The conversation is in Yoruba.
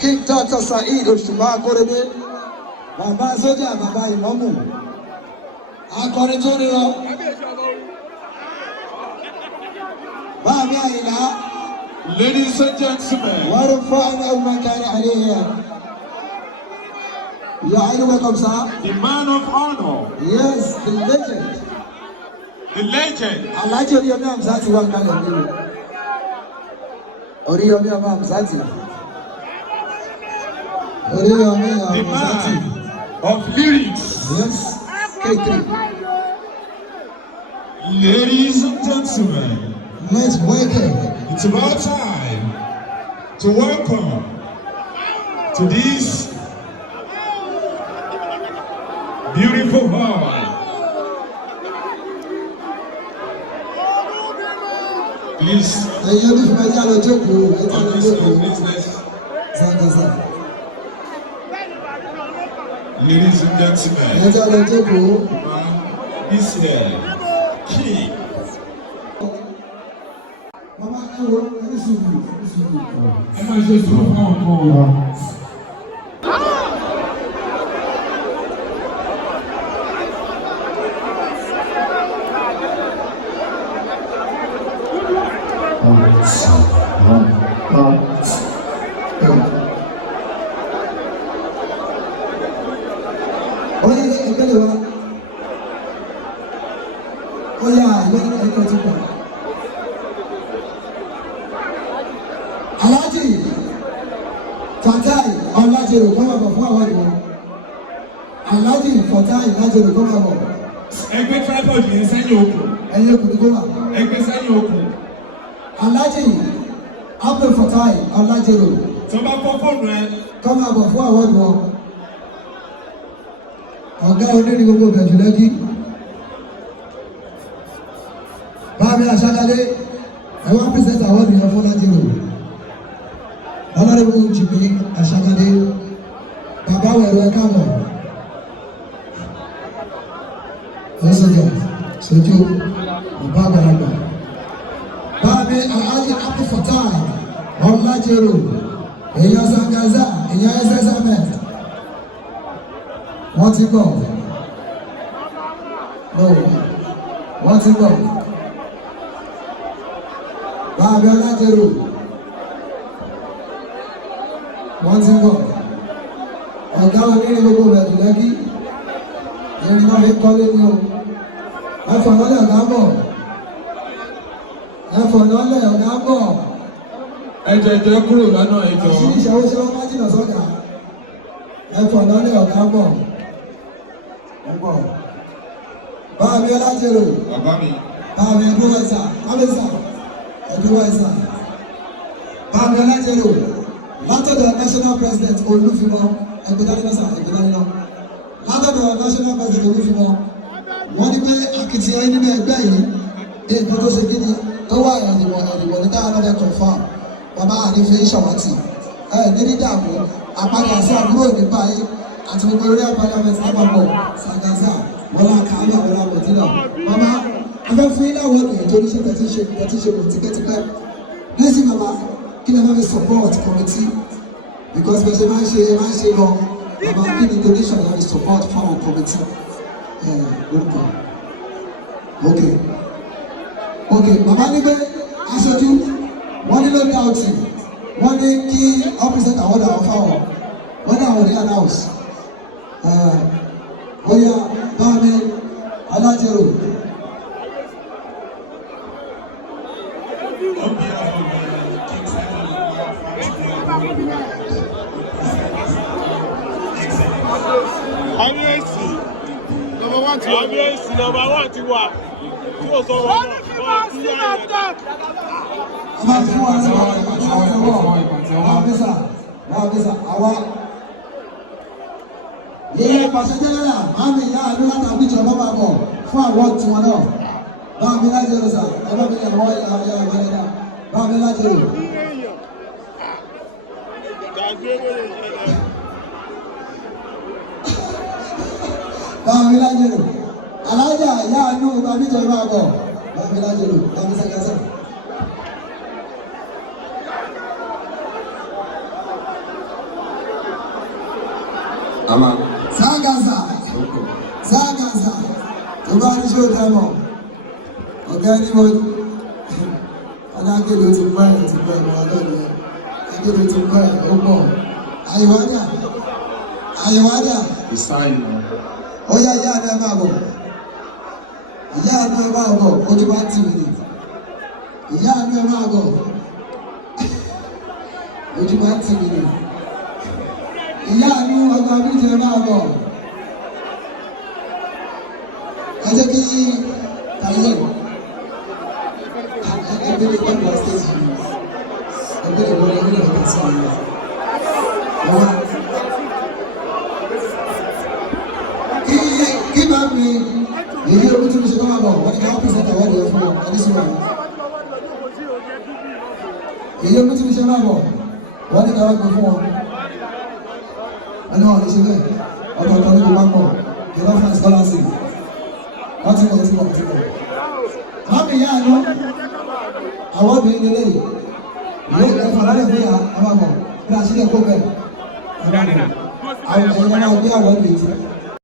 King Dr. Saheed Òṣùpá Akọ́rẹdé, bàbá sójà, bàbá ìmọ̀mù, akọrin tó ní lọ. Bàbá Àyìnlá. Ladies and gentlemen. ورفعنا المكان عليه. You are welcome, sir. The man of honor. Yes, the legend. The legend. Alhaji Oriyomi Hamzat wà kalẹ̀ nínú. Oriyomi Hamzat. Oriyomi Hamzat. The man of lyrics. Yes, K3. Ladies and gentlemen. Let's welcome. It's about time to welcome to this beautiful hall. Please, on this business, ladies and gentlemen, is here, King. Alhaji Fatai Ọlájẹrò kọ́ máa bọ̀ fún àwọn ìwọ̀n. Alhaji Fatai Ọlájẹrò kọ́ máa bọ̀. Ẹgbẹ́ tripod yẹn sẹ́yìn okùn. Ẹyin okùn kó wà. Ẹgbẹ́ sẹ́yìn okùn. Alhaji Abdul Fatai Ọlájẹrò. Tó bá kọ́ fóònù ẹ. Kọ́ máa bọ̀ fún àwọn ìwọ̀n. Ọ̀gá onírin gbogbo bẹ̀jù lẹ́kì. Báàmì Àṣàkálé ẹ̀wọ̀n pírísẹ̀tà àwọn ènìyàn fún Ọlájẹrò. Honorable Jimmy Àṣàkálé, bàbá wẹ̀rọ ẹ̀ka mọ̀. Lọ́sọ̀dọ̀ sojú bàbá àgbàlagbà. Báàmì Alhaji Abdul Fatai Ọlájẹrò, èèyàn Sangaza, èèyàn SSMF. Wọ́n ti bọ̀. Wọ́n ti bọ̀. Báàmì Ọlájẹrò. Wọ́n ti bọ̀. Ọ̀gá onírin gbogbo rẹ̀ jù lẹ́kí. Ìrìn náà fi kọ́lé ní o. Ẹ̀fọ̀ lọ́lẹ̀ ọ̀gá bọ̀. Ẹ̀fọ̀ lọ́lẹ̀ ọ̀gá bọ̀. Ẹ̀jẹ̀ kúrò lọ́nà ẹ̀jọ̀. Àṣírí ìṣẹ́wó ṣe wọ́n máa jìnà sọ́gà. Ẹ̀fọ̀ lọ́lẹ̀ ọ̀gá bọ̀. Ẹ̀fọ̀. Báàmì Ọlájẹrò. Bàbá mi. Báàmì Ẹ̀dúnwẹ̀sà. Kábíyèsà. Ẹ̀dúnwẹ̀sà. Báàmì Ọlájẹrò. Látọ̀dọ̀ National President Olúfimọ́ Ẹgbẹ̀dánilọ́sà Ẹgbẹ̀dánilọ́. Látọ̀dọ̀ National President Olúfimọ́. Wọ́n ní pé akitiyan nínú ẹgbẹ́ yìí èèkó tó ṣe kí ni tó wà ẹ̀dìbò ní táwọn ọlọ́dẹ confam. Bàbá ànífẹ́ ìṣàwátì. Níní dààmú àpáta sí àbúrò nípa yìí àti gbogbo orí àpáyàmẹ́sì lápapọ̀ Sàgàsà wọlé àkàlà wọlé àbọ̀tínà. Bàbá afẹ́ fún ilé àwọn ènìyàn tó ní ṣe tẹ̀tí ṣe kò tipẹ́tipẹ́. Lẹ́sìn bàbá kí ni a máa fi support committee because bẹ́ẹ̀ ṣe máa ń ṣe lọ bàbá kí ni donation yà fi support fún àwọn committee orúkọ. Ok bàbá ní pé aṣojú wọ́n ní lórí àwòtí wọ́n ní kí ọ́fíìsì àwọn ọ̀dà wọn fáwọn wọ́n ní àwọn ọ̀dà announce Oya Báàmì Ọlájẹrò. Kábíyèsí nọ́mbà 1 ti wà tí ó sọ wọn náà. Ọba tí wọ́n ń lọ Bàbá àwa yíyẹ pàṣẹ jẹ́nẹ́rà máa mi yá àdúrà láti àbíjọ bàbá bọ̀ fún àwọn tiwọn náà. Báwo mi láti rò sà, ẹ bá mi ní àwọn ìyá ìgbàlódé. Báwo mi láti rò. Báwo mi láti rò. Alájà yá àánú àbíjọ bàbá bọ̀. Báwo mi láti rò. Báwo mi sẹ́kẹ̀sẹ̀. Ama. Zagaza, tó bá ní ṣó dẹ́mọ̀, ọ̀gá ẹni mo adágédé ti pẹ́ ìwọ̀n ọlọ́ni ẹ̀, adágédé ti pẹ́ ó pọ̀, àyíwádà, ó yá ìyá àná ẹ máa bọ̀, ojú bá tì mí nì, ìyá àná ẹ máa bọ̀, ojú bá tì mí nì. Ìyá àánú ọgbà bíjẹ máa bọ̀. Ẹ jẹ́ kí kàyé ẹgbẹ́ lè gbọ́dọ̀ stéèjì yìí. Ẹgbẹ́ lè gbọ́dọ̀ sí i. Kí bá mi èyí omi tí mo ṣe máa bọ̀ wọ́n ní ká pèsè àtàwọn ènìyàn fún wọn ẹni sùn wọn. Èyí omi tí mo ṣe máa bọ̀ wọ́n ní ká wá gbé fún wọn. Ẹni wọn ní ṣe bẹ́ẹ̀ ọ̀tọ̀ọ̀tọ̀ ní gbogbo àpọ̀ ìrọ̀ fún ẹ̀sọ́lásì wọ́n ti pọ̀. Máàmì yá àná àwọn obìnrin lélẹ̀ yìí ẹ̀fọ́ lálẹ́ fún yà á máa bọ̀ bí a ṣe lè kó bẹ́ẹ̀ àwọn ẹ̀yìn máa gbé àwọn obìnrin.